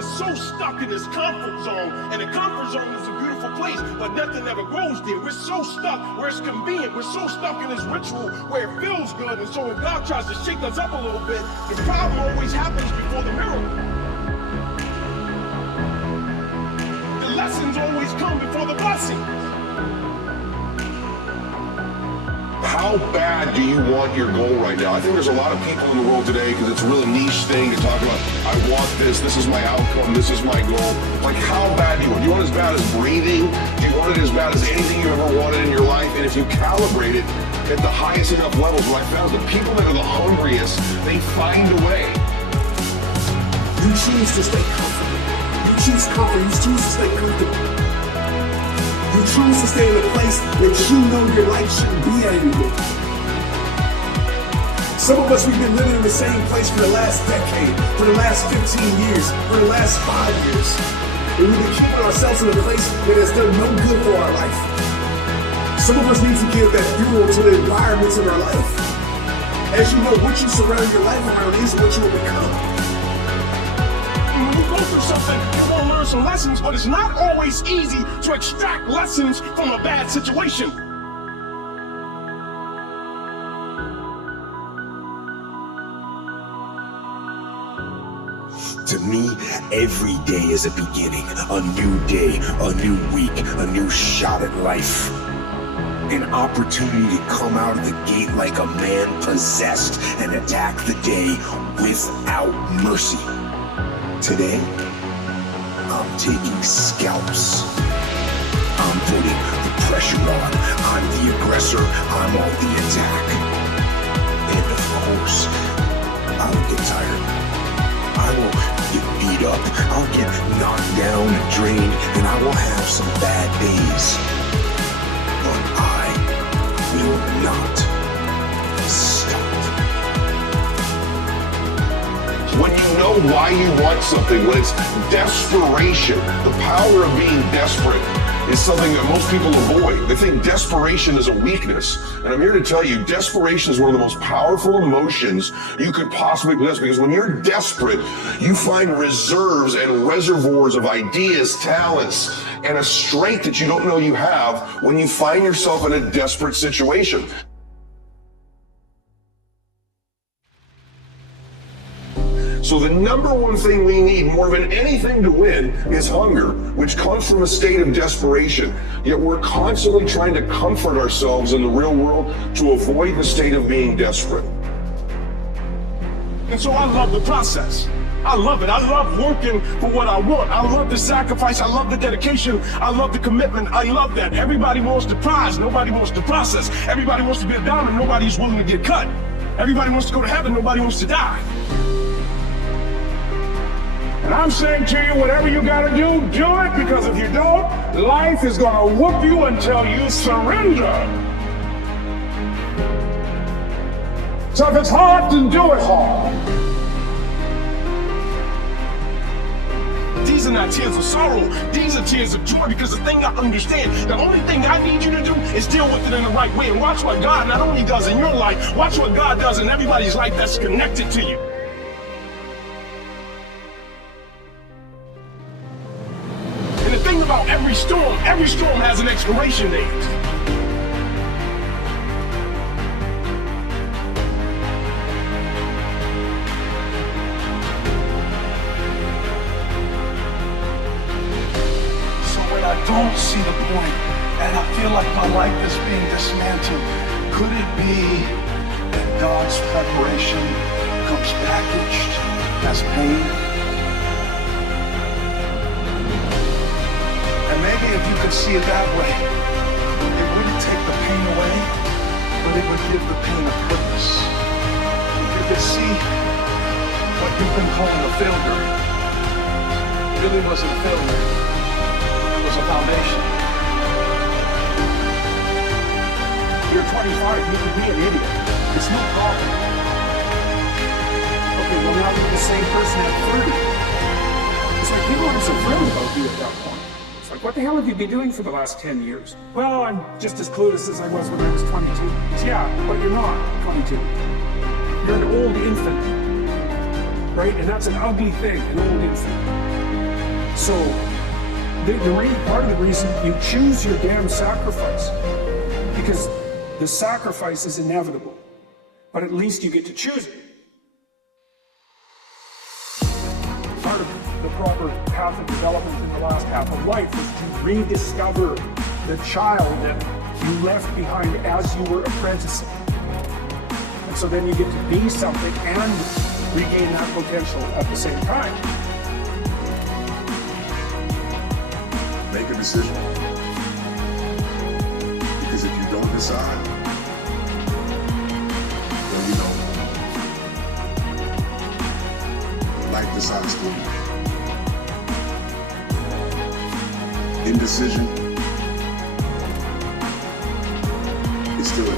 is so stuck in his comfort zone, and the comfort zone is a beautiful place, but nothing ever grows there. We're so stuck where it's convenient. We're so stuck in this ritual where it feels good, and so when God tries to shake us up a little bit, the problem always happens before the miracle. The lessons always come before the blessings. How bad do you want your goal right now? I think there's a lot of people in the world today, because it's a real niche thing to talk about, I want this is my outcome, this is my goal. Like, how bad do you want it? Do you want it as bad as breathing? Do you want it as bad as anything you ever wanted in your life? And if you calibrate it at the highest enough levels, what I found, the people that are the hungriest, they find a way. You choose to stay comfortable. You choose comfort. You choose to stay comfortable. You choose to stay in a place that you know your life shouldn't be anymore. Some of us, we've been living in the same place for the last decade, for the last 15 years, for the last 5 years. And we've been keeping ourselves in a place that has done no good for our life. Some of us need to give that fuel to the environments in our life. As you know, what you surround your life around is what you will become. When we go through something, we want to learn some lessons, but it's not always easy to extract lessons from a bad situation. To me, every day is a beginning, a new day, a new week, a new shot at life. An opportunity to come out of the gate like a man possessed and attack the day without mercy. Today, I'm taking scalps. I'm putting the pressure on. I'm the aggressor. I'm on the attack. And of course, I will get tired. I will get beat up. I'll get knocked down and drained, and I will have some bad days. But I will not stop. When you know why you want something, when it's desperation, the power of being desperate is something that most people avoid. They think desperation is a weakness. And I'm here to tell you, desperation is one of the most powerful emotions you could possibly possess, because when you're desperate, you find reserves and reservoirs of ideas, talents, and a strength that you don't know you have when you find yourself in a desperate situation. So the number one thing we need more than anything to win is hunger, which comes from a state of desperation. Yet we're constantly trying to comfort ourselves in the real world to avoid the state of being desperate. And so I love the process. I love it. I love working for what I want. I love the sacrifice. I love the dedication. I love the commitment. I love that. Everybody wants the prize. Nobody wants the process. Everybody wants to be a diamond. Nobody's willing to get cut. Everybody wants to go to heaven. Nobody wants to die. And I'm saying to you, whatever you gotta do, do it, because if you don't, life is gonna whoop you until you surrender. So if it's hard, then do it hard. These are not tears of sorrow, these are tears of joy, because the thing I understand, the only thing I need you to do is deal with it in the right way, and watch what God not only does in your life, watch what God does in everybody's life that's connected to you. And the thing about every storm has an expiration date. So when I don't see the point, and I feel like my life is being dismantled, could it be that God's preparation comes packaged as pain? And maybe if you could see it that way, it wouldn't take the pain away, but it would give the pain a purpose. If you could see what you've been calling a failure really wasn't a failure, it was a foundation. You're 25, you can be an idiot. It's no problem. Okay, well now you're the same person at 30. It's like people aren't so thrilled about you at that point. Like, what the hell have you been doing for the last 10 years? Well, I'm just as clueless as I was when I was 22. Yeah, but you're not 22. You're an old infant, right? And that's an ugly thing, an old infant. So, part of the reason you choose your damn sacrifice, because the sacrifice is inevitable, but at least you get to choose it. Part of the proper path of development in the last half of life is to rediscover the child that you left behind as you were apprenticing. And so then you get to be something and regain that potential at the same time. Make a decision. Because if you don't decide, then you know, life decides for you. Indecision is still a